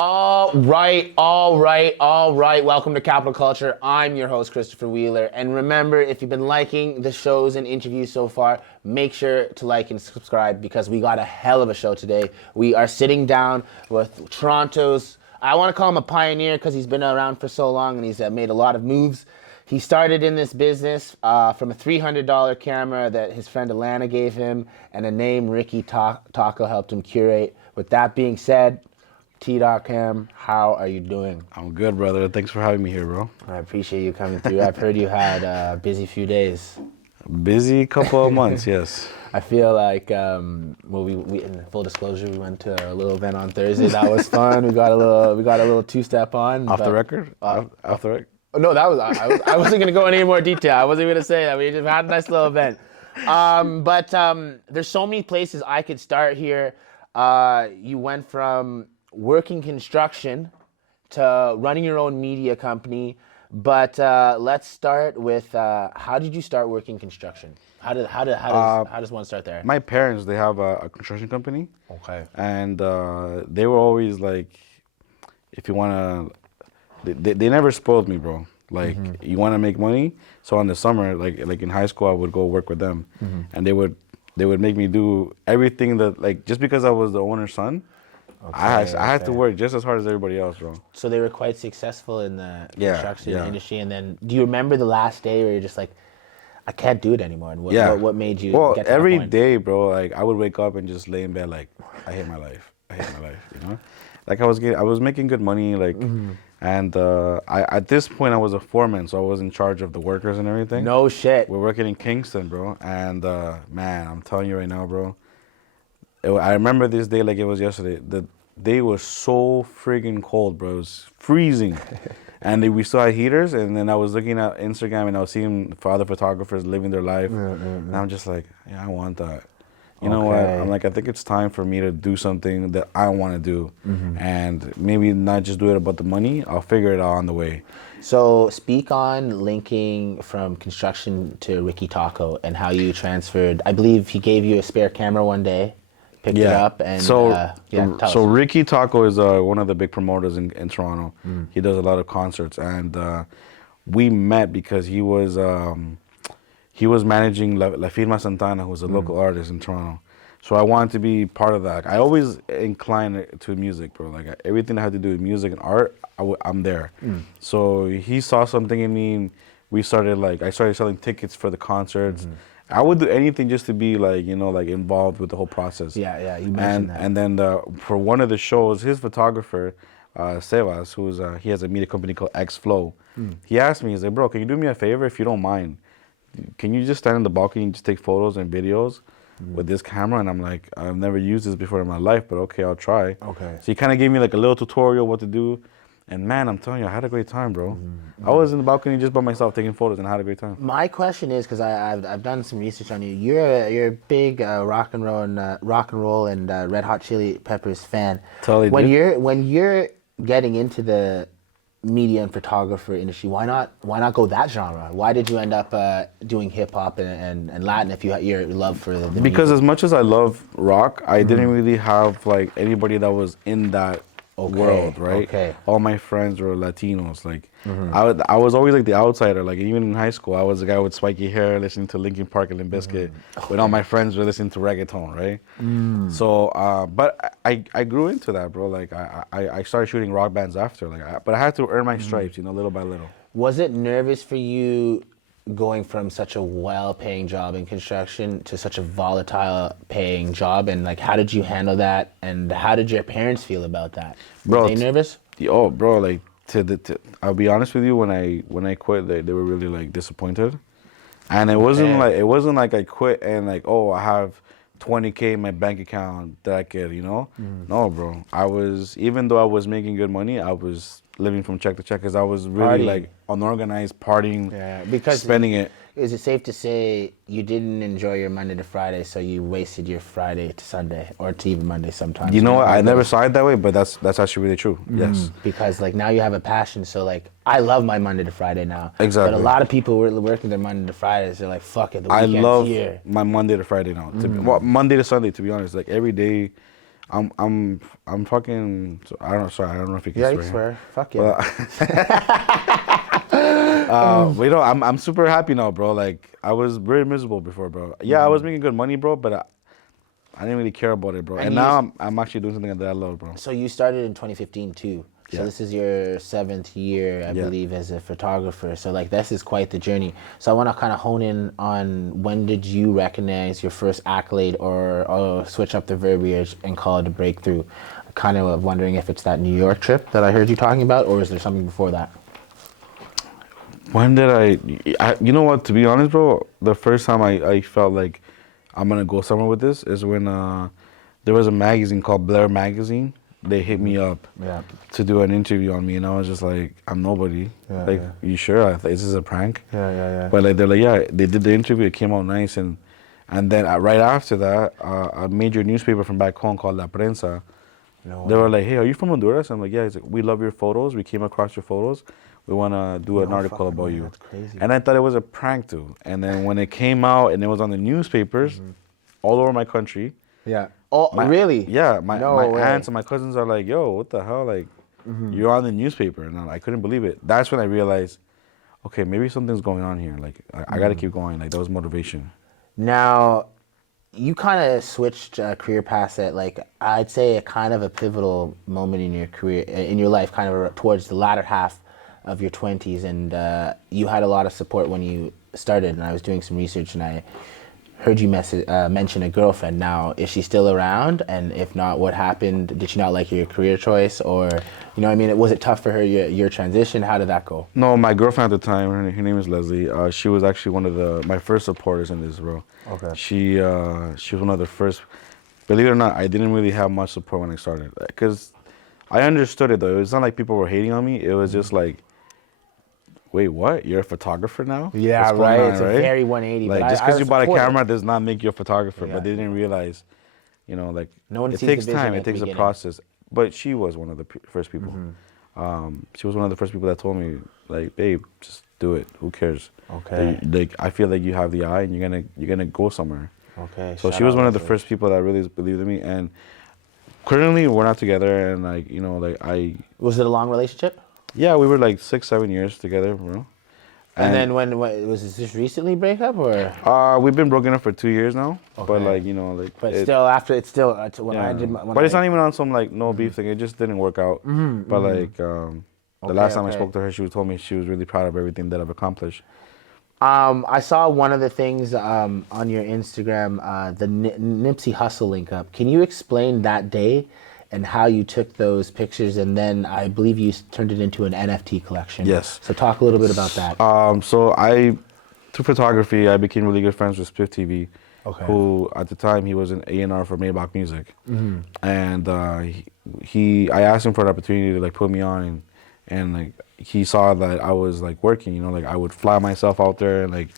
All right. Welcome to Capital Culture. I'm your host, Christopher Wheeler. And remember, if you've been liking the shows and interviews so far, make sure to like and subscribe because we got a hell of a show today. We are sitting down with Toronto's, I want to call him a pioneer because he's been around for so long and he's made a lot of moves. He started in this business from a $300 camera that his friend Alana gave him and a name Ricky Taco helped him curate. With that being said, TDOTCAM, how are you doing? I'm good, brother. Thanks for having me here, bro. I appreciate you coming through. I've heard you had a busy few days. Busy couple of months, yes. I feel like, we in full disclosure, we went to a little event on Thursday. That was fun. We got a little two-step on. Off the record? Off the record? No, that was I wasn't gonna go into any more detail. I wasn't gonna say that. We just had a nice little event. But there's so many places I could start here. You went from working construction to running your own media company, but let's start with how did you start working construction? How does one start there? My parents, they have a construction company. Okay. And they were always like, if you want to, they never spoiled me, bro. Like, you want to make money? So in the summer, like in high school, I would go work with them. And they would make me do everything that, like, just because I was the owner's son, I had to work just as hard as everybody else, bro. So they were quite successful in the construction industry. And then, do you remember the last day where you're just like, I can't do it anymore? And what made you get to that every point? day, bro, like, I would wake up and just lay in bed like, I hate my life, you know? Like, I was making good money, like, and at this point, I was a foreman, so I was in charge of the workers and everything. No shit. We're working in Kingston, bro, and man, I'm telling you right now, bro, I remember this day like it was yesterday. The day was so friggin' cold, bro. It was freezing. And we still had heaters, and then I was looking at Instagram, and I was seeing other photographers living their life. And I'm just like, yeah, I want that. You know what? I'm like, I think it's time for me to do something that I want to do. And maybe not just do it about the money. I'll figure it out on the way. So speak on linking from construction to Ricky Taco and how you transferred. I believe he gave you a spare camera one day. Picked it up and so Ricky Taco is one of the big promoters in Toronto. He does a lot of concerts, and we met because he was managing La Firma Santana, who's a local artist in Toronto. So I wanted to be part of that. I always inclined to music, bro. Like, everything that had to do with music and art, I'm there. So he saw something in me, and I started selling tickets for the concerts. I would do anything just to be like, you know, like involved with the whole process. Yeah, you mentioned that. And then for one of the shows, his photographer, Sebas, he has a media company called X Flow. He asked me, he's like, bro, can you do me a favor if you don't mind? Can you just stand in the balcony and just take photos and videos with this camera? And I'm like, I've never used this before in my life, but okay, I'll try. Okay. So he kind of gave me like a little tutorial what to do. And man, I'm telling you, I had a great time, bro. I was in the balcony just by myself taking photos, and I had a great time. My question is, because I've done some research on you. You're a big rock and roll and Red Hot Chili Peppers fan. Totally. When you're getting into the media and photographer industry, why not go that genre? Why did you end up doing hip hop and Latin if you had your love for the Because music? as much as I love rock, I didn't really have like anybody that was in that world, right? Okay. All my friends were Latinos. Like, I was always like the outsider. Like, even in high school, I was a guy with spiky hair listening to Linkin Park and Limp Bizkit, when all my friends were listening to reggaeton, right? So, but I grew into that, bro. Like, I started shooting rock bands after, like, but I had to earn my stripes, you know, little by little. Was it nervous for you going from such a well-paying job in construction to such a volatile-paying job, and like, how did you handle that, and how did your parents feel about that? Bro, were they nervous? Oh, bro, like, I'll be honest with you, when I quit, they were really like disappointed, and it wasn't like I quit and like, oh, I have $20K in my bank account that I could, you know. No, bro, even though I was making good money, I was living from check to check because I was really like unorganized, partying, because spending it. Is it safe to say you didn't enjoy your Monday to Friday, so you wasted your Friday to Sunday, or to even Monday sometimes? You know what? I never saw it that way, but that's actually really true. Yes. Because like now you have a passion, so like I love my Monday to Friday now. Exactly. But a lot of people who are working their Monday to Fridays, they're like, fuck it, the I weekend's love here. my Monday to Friday now. Monday to Sunday, to be honest. Like every day, I'm fucking. I don't. Sorry, I don't know if you can Yeah, swear. you swear. Fuck yeah. But you know, I'm super happy now, bro. Like I was very miserable before, bro. Yeah, I was making good money, bro, but I didn't really care about it, bro. And now I'm actually doing something that I love, bro. So you started in 2015 too. So Yeah. this is your 7th year, I Yeah. believe, as a photographer. So like this is quite the journey. So I want to kind of hone in on when did you recognize your first accolade, or switch up the verbiage and call it a breakthrough. Kind of wondering if it's that New York trip that I heard you talking about, or is there something before that? When did you know what? To be honest, bro, the first time I felt like I'm gonna go somewhere with this is when there was a magazine called Blair Magazine. They hit me up to do an interview on me, and I was just like, I'm nobody. You sure? Is this a prank? Yeah. But like they're like, yeah, they did the interview. It came out nice, and then right after that, a major newspaper from back home called La Prensa. They were like, hey, are you from Honduras? I'm like, yeah. He's like, we love your photos. We came across your photos. We want to do an article about you. That's crazy. And I thought it was a prank too. And then when it came out and it was on the newspapers all over my country. Yeah. Oh, really? Yeah. My way. aunts and my cousins are like, yo, what the hell? Like, you're on the newspaper. And I couldn't believe it. That's when I realized, okay, maybe something's going on here. Like, I got to keep going. Like, that was motivation. Now, you kind of switched career paths at, like, I'd say a kind of a pivotal moment in your career, in your life, kind of towards the latter half of your 20s, and you had a lot of support when you started. And I was doing some research, and I heard you mention a girlfriend. Now, is she still around? And if not, what happened? Did she not like your career choice, or you know what I mean? Was it tough for her, your transition? How did that go? No, my girlfriend at the time, her name is Leslie. She was actually one of my first supporters in this, bro. Okay. She was one of the first. Believe it or not, I didn't really have much support when I started, because I understood it though. It's not like people were hating on me. It was just like, wait, what? You're a photographer now? Yeah, What's going right. on, It's right? a very 180. Like, but just I because you bought a support it. camera does not make you a photographer. Yeah. But they didn't realize, you know, like, No one it sees the takes vision time. at It the takes a beginning. process. But she was one of the first people. She was one of the first people that told me, like, babe, just do it. Who cares? Okay. Like, I feel like you have the eye, and you're gonna go somewhere. Okay. So shout she was out one of the Leslie. first people that really believed in me. And currently, we're not together. And like, you know, like Was it a long relationship? yeah, we were like 6-7 years together, bro. And then when was this just recently break up, or? We've been broken up for 2 years now. But Okay. like, you know, like. But still, after it's still when Yeah. I did my. When But it's I, not even on some like no beef thing. It just didn't work out. But like the last time I spoke to her, she told me she was really proud of everything that I've accomplished. I saw one of the things on your Instagram, the Nipsey Hustle link up. Can you explain that day and how you took those pictures, and then I believe you turned it into an NFT collection? Yes. So talk a little bit about that. So through photography, I became really good friends with Spiff TV, who at the time he was an A&R for Maybach Music, and I asked him for an opportunity to like put me on, and like he saw that I was like working, you know, like I would fly myself out there and like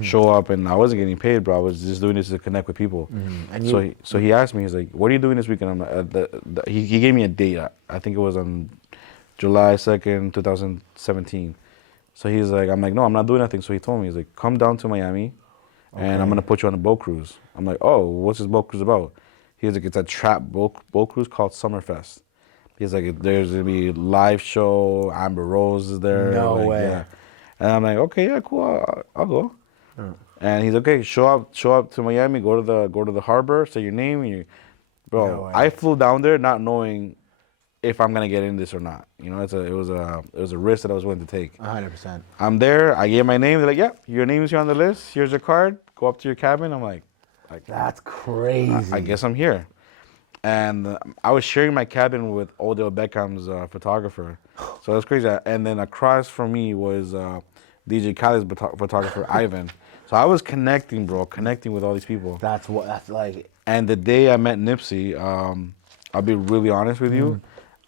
show up, and I wasn't getting paid, bro. I was just doing this to connect with people. And so he asked me, he's like, "What are you doing this weekend?" I'm like, he gave me a date. I think it was on July 2nd, 2017. So he's like, I'm like, no, I'm not doing nothing. So he told me, he's like, come down to Miami, and I'm gonna put you on a boat cruise. I'm like, oh, what's this boat cruise about? He's like, it's a trap boat cruise called Summerfest. He's like, there's gonna be live show. Amber Rose is there. No like, way. Yeah. And I'm like, okay, yeah, cool, I'll go. And he's okay. Show up to Miami. Go to the harbor. Say your name. And bro, No way. I flew down there not knowing if I'm gonna get in this or not. You know, it was a risk that I was willing to take. 100%. I'm there. I gave my name. They're like, yeah, your name is here on the list. Here's your card. Go up to your cabin. I'm like That's crazy. I guess I'm here. And I was sharing my cabin with Odell Beckham's photographer. So that's crazy. And then across from me was DJ Khaled's photographer, Ivan. So I was connecting with all these people. That's like. And the day I met Nipsey, I'll be really honest with you,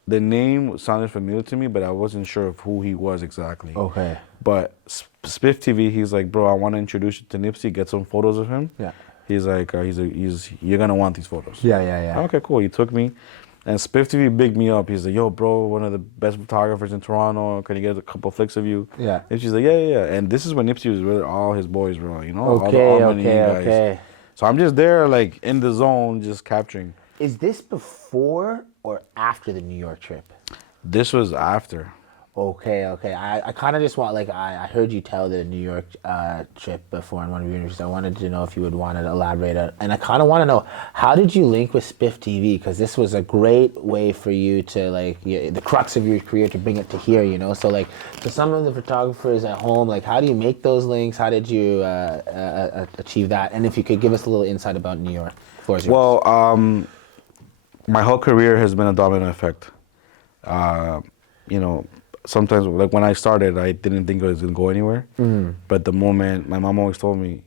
the name sounded familiar to me, but I wasn't sure of who he was exactly. Okay. But Spiff TV, he's like, bro, I want to introduce you to Nipsey, get some photos of him. Yeah. He's like, you're gonna want these photos. Yeah. Okay, cool. He took me, and Spiff TV bigged me up. He's like, yo, bro, one of the best photographers in Toronto. Can you get a couple flicks of you? Yeah. And she's like, yeah. And this is when Nipsey was with all his boys, bro. You know, Okay. all the guys. So I'm just there, like in the zone, just capturing. Is this before or after the New York trip? This was after. Okay. I kind of just want, like, I heard you tell the New York trip before in one of your interviews. I wanted to know if you would want to elaborate on, and I kind of want to know, how did you link with Spiff TV? Because this was a great way for you to, like, the crux of your career, to bring it to here, you know? So, like, to some of the photographers at home, like, how do you make those links? How did you achieve that? And if you could give us a little insight about New York. Floor is yours. Well, my whole career has been a domino effect. You know, sometimes, like when I started, I didn't think it was gonna go anywhere. But the moment, my mom always told me,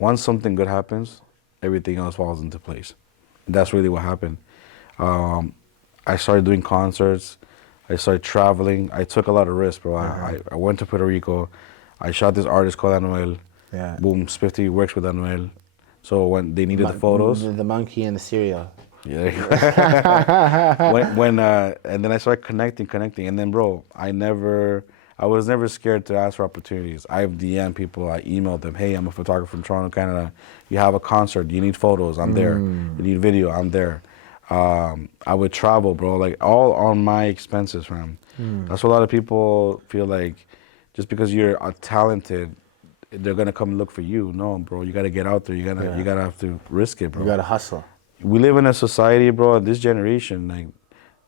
once something good happens, everything else falls into place. And that's really what happened. I started doing concerts. I started traveling. I took a lot of risks, bro. I went to Puerto Rico. I shot this artist called Anuel. Yeah. Boom, Spiff TV works with Anuel. So when they needed the photos. The monkey and the cereal. Yeah. And then I started connecting, and then, bro, I was never scared to ask for opportunities. I've DM'd people, I emailed them, hey, I'm a photographer from Toronto, Canada. You have a concert, you need photos, I'm there. You need video, I'm there. I would travel, bro, like all on my expenses, fam. That's what a lot of people feel like, just because you're talented, they're gonna come look for you. No, bro, you gotta get out there. You gotta have to risk it, bro. You gotta hustle. We live in a society, bro, this generation, like,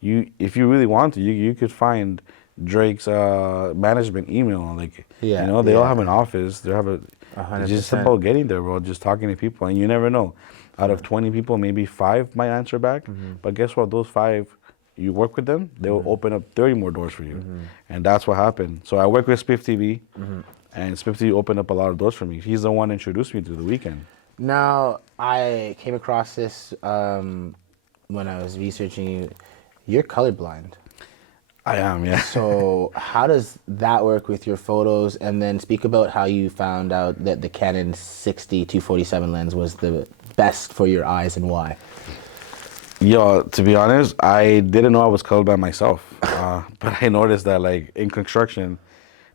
if you really want to, you could find Drake's management email, like, you know, they all have an office, it's just about getting there, bro, just talking to people, and you never know. Out of 20 people, maybe 5 might answer back, but guess what, those 5, you work with them, they will open up 30 more doors for you, and that's what happened. So I work with Spiff TV, and Spiff TV opened up a lot of doors for me. He's the one who introduced me to the weekend. Now, I came across this when I was researching you. You're colorblind. I am, yeah. So how does that work with your photos? And then speak about how you found out that the Canon 60-247 lens was the best for your eyes, and why. Yo, to be honest, I didn't know I was colorblind myself. But I noticed that, like, in construction,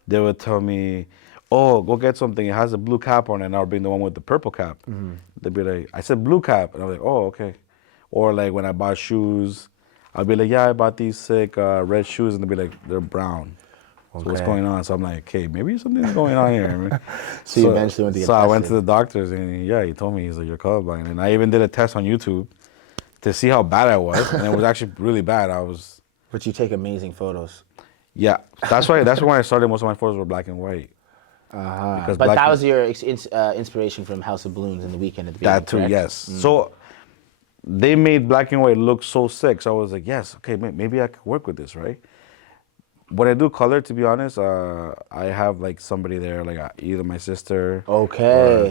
they would tell me, oh, go get something, it has a blue cap on it, and I'll bring the one with the purple cap. They'd be like, I said blue cap, and I'm like, oh, okay. Or like when I bought shoes, I'd be like, yeah, I bought these sick red shoes, and they'd be like, they're brown. Okay. So what's going on? So I'm like, okay, maybe something's going on here. So you eventually went to get tested. I went to the doctors, and yeah, he told me, he's like, you're colorblind. And I even did a test on YouTube to see how bad I was, and it was actually really bad. But you take amazing photos. Yeah, that's when I started. Most of my photos were black and white. But that was your inspiration from House of Balloons in the weekend at the beginning, that too, correct? yes. So they made black and white look so sick. So I was like, yes, okay, maybe I could work with this, right? When I do color, to be honest, I have like somebody there, like either my sister, or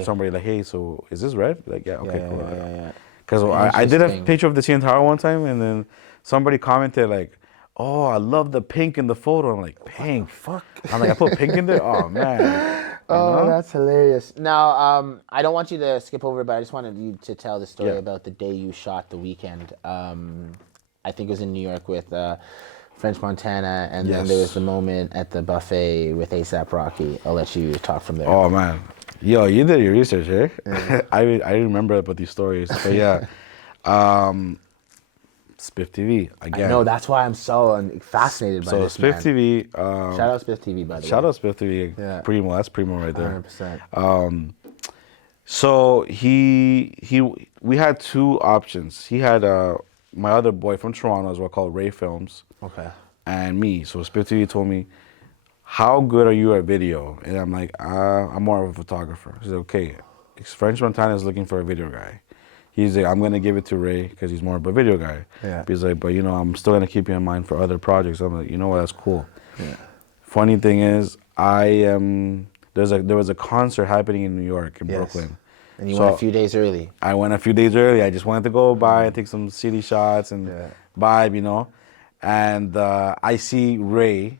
somebody like, hey, so is this red? Like, yeah, okay, cool. Yeah. Because I did a picture of the CN Tower one time, and then somebody commented like, oh, I love the pink in the photo. I'm like, pink? Fuck. I'm like, I put pink in there? Oh, man. Oh, that's hilarious. Now, I don't want you to skip over, but I just wanted you to tell the story about the day you shot the weekend. I think it was in New York with French Montana, and then there was the moment at the buffet with A$AP Rocky. I'll let you talk from there. Oh, man. Yo, you did your research, eh? Yeah. I remember about these stories. But yeah. Spiff TV again. I know, that's why I'm so fascinated by this. So Spiff TV. Shout out Spiff TV, by the way. Shout out Spiff TV. Yeah. Primo, that's Primo right there. 100%. So we had 2 options. He had my other boy from Toronto as well, called Ray Films. Okay. And me. So Spiff TV told me, how good are you at video? And I'm like, I'm more of a photographer. He said, okay, French Montana is looking for a video guy. He's like, I'm going to give it to Ray because he's more of a video guy. Yeah. He's like, but, you know, I'm still going to keep you in mind for other projects. I'm like, you know what, that's cool. Yeah. Funny thing is, there was a concert happening in New York, in Brooklyn. And you went a few days early. I went a few days early. I just wanted to go by and take some city shots and vibe, you know. And I see Ray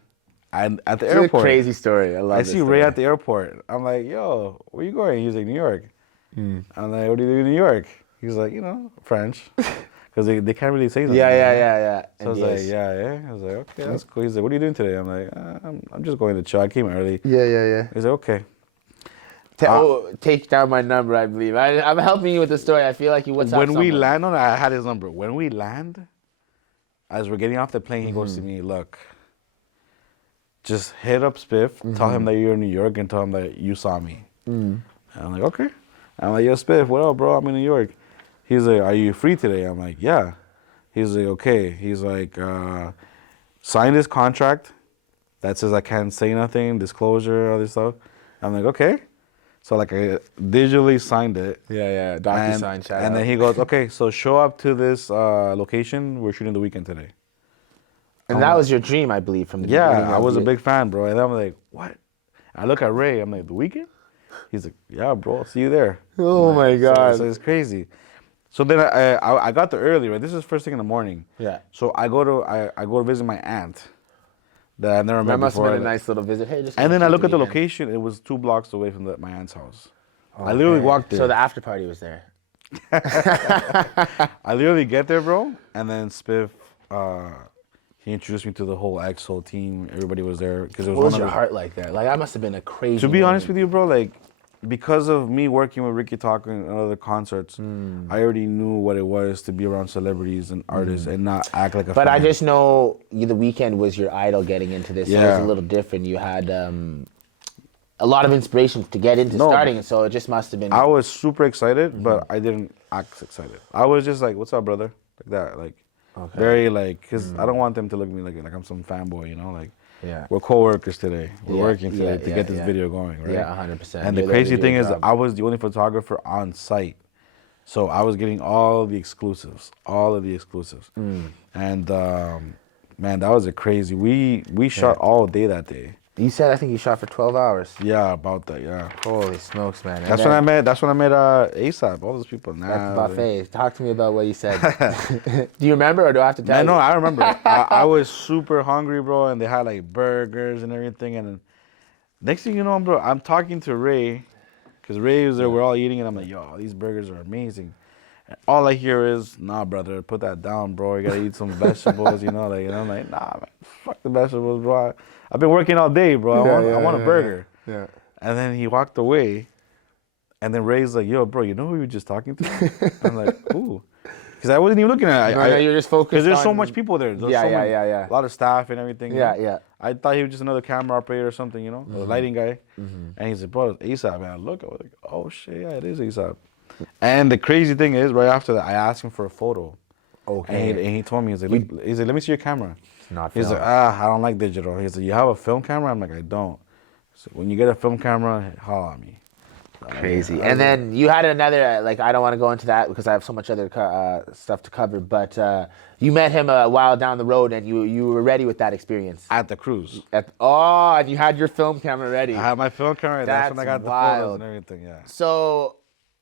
at the airport. It's a crazy story. I love it. I see Ray at the airport. I'm like, yo, where you going? He's like, New York. I'm like, what do you do in New York? He's like, you know, French. Because they can't really say something. Yeah. So I was like, yeah. I was like, okay, that's cool. He's like, what are you doing today? I'm like, I'm just going to chill. I came early. Yeah. He's like, okay. Take down my number, I believe. I'm helping you with the story. I feel like you WhatsApp When we someone. land on it, I had his number. When we land, as we're getting off the plane, he goes to me, look, just hit up Spiff, tell him that you're in New York, and tell him that you saw me. And I'm like, okay. I'm like, yo, Spiff, what up, bro? I'm in New York. He's like, are you free today? I'm like, yeah. He's like, okay. He's like, sign this contract that says I can't say nothing, disclosure, all this stuff. I'm like, okay. So like I digitally signed it. Yeah. DocuSign, shout out. And then he goes, okay, so show up to this location. We're shooting the weekend today. And that was your dream, I believe, from the beginning. Yeah, I was a big fan, bro. And I'm like, what? I look at Ray. I'm like, the weekend? He's like, yeah, bro. I'll see you there. Oh my God. So it's crazy. So then I got there early, right? This is first thing in the morning. Yeah. So I go to visit my aunt that I never met That must before. have been a nice little visit. Hey, just And then I look at the weekend. location. It was 2 blocks away from my aunt's house. I literally walked there. So the after party was there. I literally get there, bro, and then Spiff, he introduced me to the whole EXO team. Everybody was there because it was What was one your of heart like there? Like, that must have been a crazy. To be honest with you, bro, like because of me working with Ricky Talker and other concerts, I already knew what it was to be around celebrities and artists and not act like a But fan. I just know The Weeknd was your idol getting into this. So it was Yeah. a little different. You had a lot of inspiration to get into starting it. So it just must have been. I was super excited, but I didn't act excited. I was just like, "What's up, brother?" Like that, like very like, because I don't want them to look at me like I'm some fanboy, you know, like. Yeah. We're co-workers today. We're working today to yeah, get this yeah. video going, right? Yeah, 100%. And You're the there to crazy do thing your is job. I was the only photographer on site. So I was getting all the exclusives, all of the exclusives. And man, that was a crazy. We shot all day that day. You said, I think you shot for 12 hours. Yeah, about that, yeah. Holy smokes, man. That's when I met ASAP, all those people. At the buffet. Talk to me about what you said. Do you remember, or do I have to tell you? No, I remember. I was super hungry, bro, and they had like burgers and everything. And then next thing you know, bro, I'm talking to Ray, because Ray was there, we're all eating, and I'm like, yo, these burgers are amazing. And all I hear is, nah, brother, put that down, bro. You gotta eat some vegetables, you know, like, and I'm like, nah, man, fuck the vegetables, bro. I've been working all day, bro. I want a burger. Yeah. And then he walked away, and then Ray's like, yo, bro, you know who you were just talking to? I'm like, who? Because I wasn't even looking at it. No, you're just focused because there's so on- much people there. There's Yeah, so yeah, many- yeah, yeah. A lot of staff and everything. you Yeah, know? yeah. I thought he was just another camera operator or something, you know, a lighting guy. And he's like, bro, it's ASAP. And I look, I was like, oh shit, yeah, it is ASAP. And the crazy thing is, right after that, I asked him for a photo. Okay. And he told me, he's like, let me see your camera. Not He's like, film. I don't like digital. He's like, you have a film camera? I'm like, I don't. So when you get a film camera, holler at me. Crazy. And then you had another, like, I don't want to go into that because I have so much other stuff to cover, but you met him a while down the road, and you were ready with that experience. At the cruise. And you had your film camera ready. I had my film camera. That's when I got That's the photos wild. and everything, yeah. So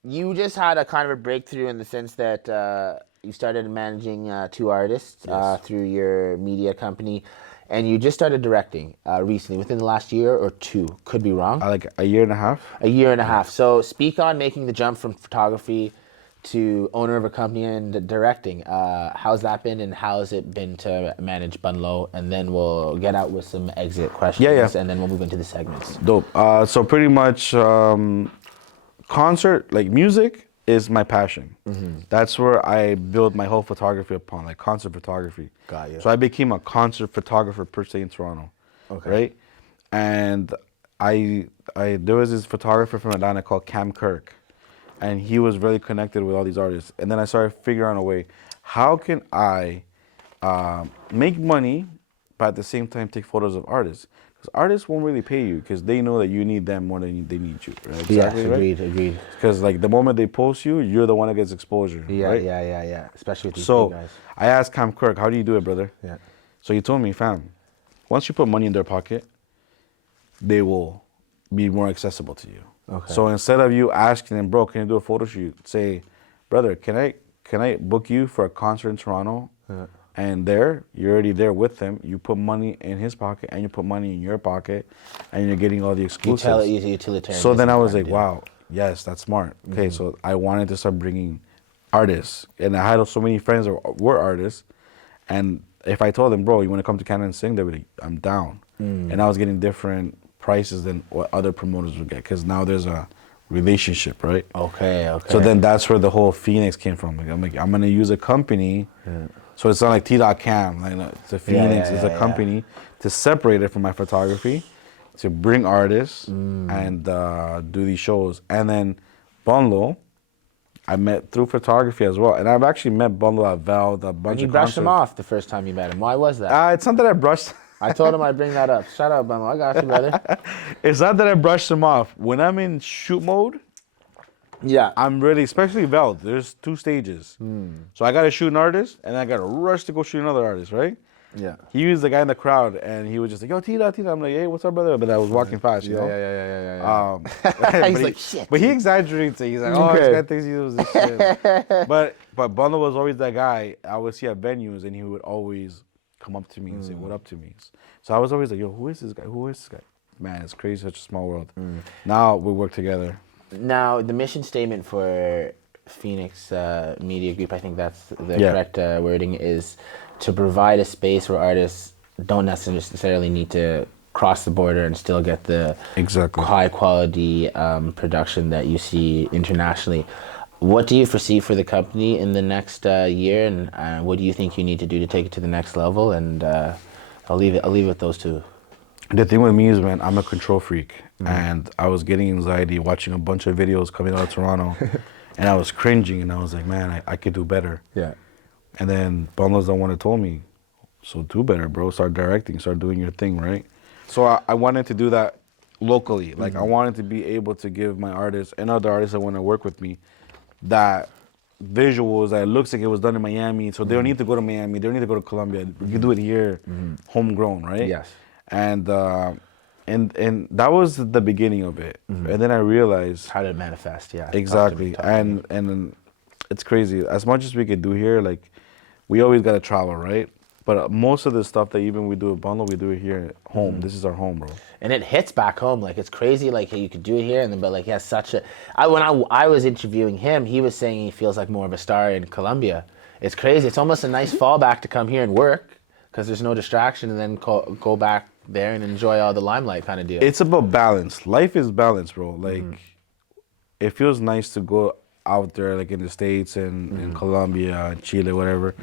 you just had a kind of a breakthrough in the sense that you started managing 2 artists through your media company, and you just started directing recently, within the last year or 2. Could be wrong. Like a year and a half. A year and a half. So speak on making the jump from photography to owner of a company and directing. How's that been, and how's it been to manage Bunlow? And then we'll get out with some exit questions, Yeah. and then we'll move into the segments. Dope. So pretty much concert, like music, is my passion. That's where I build my whole photography upon, like concert photography. Got you. So I became a concert photographer per se in Toronto. Okay. Right? And I there was this photographer from Atlanta called Cam Kirk, and he was really connected with all these artists. And then I started figuring out a way, how can I make money, but at the same time take photos of artists? Because artists won't really pay you because they know that you need them more than they need you. Right? Yes, Exactly, right? agreed. Because like the moment they post you, you're the one that gets exposure. Yeah, right? yeah. Especially with these So big guys. I asked Cam Kirk, how do you do it, brother? Yeah. So he told me, fam, once you put money in their pocket, they will be more accessible to you. Okay. So instead of you asking them, bro, can you do a photo shoot? Say, brother, can I book you for a concert in Toronto? Yeah. And you're already there with him. You put money in his pocket and you put money in your pocket, and you're getting all the exclusives. Utilitarian. So then I was like, wow, yes, that's smart. Okay, so I wanted to start bringing artists, and I had so many friends that were artists, and if I told them, bro, you want to come to Canada and sing, they would be like, I'm down. And I was getting different prices than what other promoters would get, because now there's a relationship, right? Okay. So then that's where the whole Phoenix came from. Like, I'm gonna use a company. Yeah. So it's not like T.Cam. Like, no, it's a Phoenix. It's a company to separate it from my photography, to bring artists and do these shows. And then Bundle, I met through photography as well. And I've actually met Bundle at Val, a bunch And you of brushed him concerts. off the first time you met him. Why was that? It's not that I brushed. I told him I'd bring that up. Shout out, Bundle. I got you, brother. It's not that I brushed him off. When I'm in shoot mode, Yeah. I'm really, especially Val, there's 2 stages. So I got to shoot an artist, and I got to rush to go shoot another artist, right? Yeah. He was the guy in the crowd, and he was just like, yo, Tita. I'm like, hey, what's up, brother? But I was walking fast, you know? Yeah. But He's he- like, shit. But he exaggerates it. He's like, oh, Okay. this guy thinks he was this shit. But Bundle was always that guy. I would see at venues, and he would always come up to me and say, what up to me? So I was always like, yo, who is this guy? Who is this guy? Man, it's crazy, such a small world. Now we work together. Now, the mission statement for Phoenix Media Group, I think that's the correct wording, is to provide a space where artists don't necessarily need to cross the border and still get the Exactly. high quality production that you see internationally. What do you foresee for the company in the next year, and what do you think you need to do to take it to the next level? And I'll leave it with those two. The thing with me is, man, I'm a control freak, and I was getting anxiety watching a bunch of videos coming out of Toronto, and I was cringing, and I was like, man, I could do better. Yeah. And then Bundle's the one that told me, so do better, bro. Start directing, start doing your thing, right? So I wanted to do that locally. Like, I wanted to be able to give my artists and other artists that want to work with me that visuals that it looks like it was done in Miami. So they don't need to go to Miami. They don't need to go to Colombia. We can do it here, homegrown, right? Yes. And that was the beginning of it. And then I realized How did it manifest? Yeah. exactly. Talk to me. And it's crazy. As much as we could do here, like, we always got to travel, right? But most of the stuff that even we do at Bundle, we do it here at home. This is our home, bro. And it hits back home. Like, it's crazy. Like, you could do it here, and then, but like, he has such a. When I was interviewing him, he was saying he feels like more of a star in Colombia. It's crazy. It's almost a nice fallback to come here and work because there's no distraction, and then go back there and enjoy all the limelight kind of deal. It's about balance. Life is balance, bro. Like, it feels nice to go out there, like in the States and in Colombia, Chile, whatever,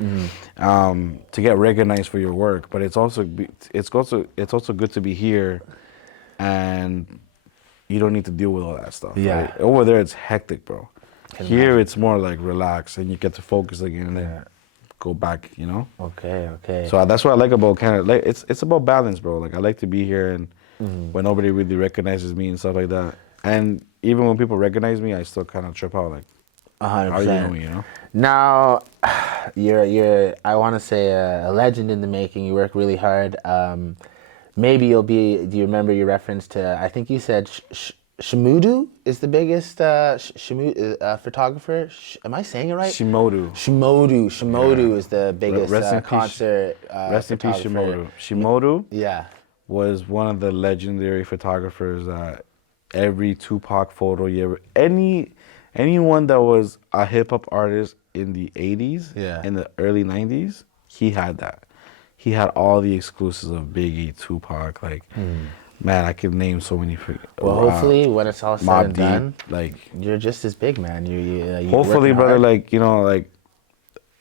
to get recognized for your work. But it's also good to be here, and you don't need to deal with all that stuff. Yeah. Right? Over there, it's hectic, bro. Here, it's more like relax, and you get to focus again, and then go back. You know. Okay. So that's what I like about Canada. Like, it's about balance, bro. Like, I like to be here, and when nobody really recognizes me and stuff like that. And even when people recognize me, I still kind of trip out. Like, 100%. how do you know me, you know? Now, you're I want to say a legend in the making. You work really hard. Maybe you'll be. Do you remember your reference to? I think you said Shimudu is the biggest photographer. Am I saying it right? Shimodu is the biggest Rest in peace. concert. Rest in peace, photographer. Shimodu Yeah. was one of the legendary photographers that every Tupac photo you ever, anyone that was a hip hop artist in the 80s, in the early 90s, he had that. He had all the exclusives of Biggie, Tupac, like, man, I could name so many. Well, hopefully, when it's all said Mobb and Deep, done, like, you're just as big, man. You hopefully, working brother, hard.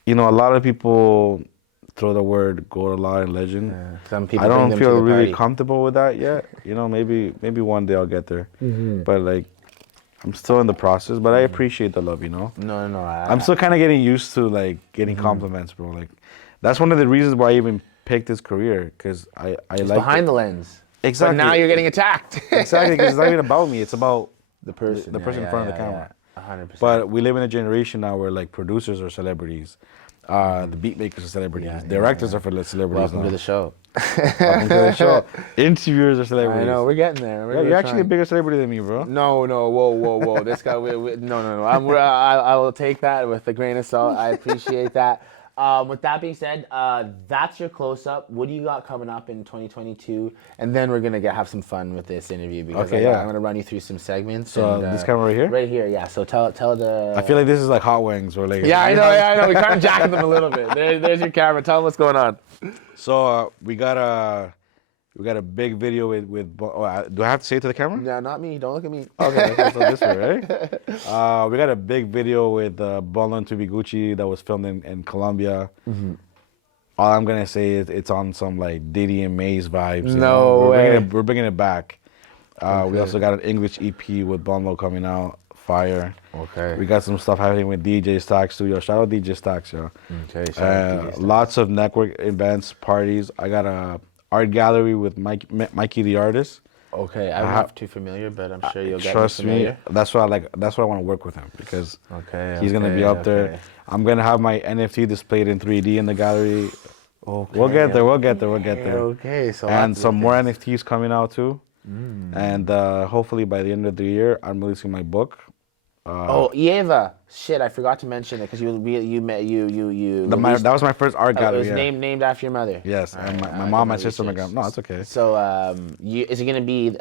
a lot of people throw the word gold a lot in legend. Yeah. Some people I bring don't them to feel the really party. comfortable with that yet. You know, maybe one day I'll get there. But like, I'm still in the process. But I appreciate the love. You know. No. I'm still kind of getting used to like getting compliments, bro. Like, that's one of the reasons why I even picked this career, because I It's like behind the lens. Exactly. But now you're getting attacked. Exactly, because it's not even about me. It's about the person. the person in front of the camera. 100%. But we live in a generation now where like producers are celebrities, the beat makers are celebrities, directors are for celebrities. Welcome now. to the show. Welcome to the show. Interviewers are celebrities. I know, we're getting there. Yeah, you're actually a bigger celebrity than me, bro. No, whoa. This guy, no. I will take that with a grain of salt. I appreciate that. With that being said, that's your close-up. What do you got coming up in 2022? And then we're going to have some fun with this interview, because I'm going to run you through some segments. So and, this camera right here? Right here, yeah. So tell the... I feel like this is like Hot Wings or like... Yeah, I know. We kind of jacking them a little bit. There's your camera. Tell them what's going on. So we got We got a big video do I have to say it to the camera? No, not me. Don't look at me. Okay, so this way, right? We got a big video with Bolo and Gucci that was filmed in Colombia. All I'm gonna say is it's on some like Diddy and Maze vibes. You know? We're bringing it back. We also got an English EP with Bolo coming out. Fire. Okay. We got some stuff happening with DJ Stacks too. Yo, shout out DJ Stacks, yo. Okay. Shout out DJ Stacks. Lots of network events, parties. I got a art gallery with Mikey the artist. Okay, I'm not too familiar, but I'm sure you'll get Trust familiar. me, that's why I like. That's why I want to work with him because he's gonna be up there. Okay. I'm gonna have my NFT displayed in 3D in the gallery. Okay, We'll get there. We'll get there. We'll get there. Okay, so and some more NFTs coming out too. And hopefully by the end of the year, I'm releasing my book. Eva. Shit, I forgot to mention it because you. That was my first art gallery. It was named after your mother. Yes, and my mom, my sister, my grandma. No, it's okay. So, is it gonna be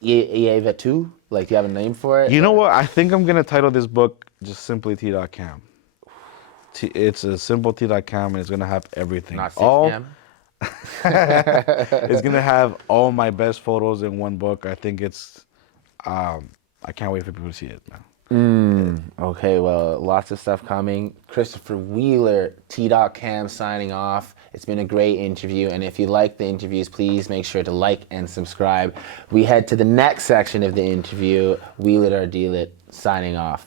Eva 2? Like, do you have a name for it? You know what? I think I'm gonna title this book just simply T.cam. It's a simple T.cam, and it's gonna have everything. Not cam. It's gonna have all my best photos in one book. I think it's. I can't wait for people to see it, man. Okay, well, lots of stuff coming. Christopher Wheeler, T.cam signing off. It's been a great interview, and if you like the interviews, please make sure to like and subscribe. We head to the next section of the interview. Wheel it or deal it, signing off.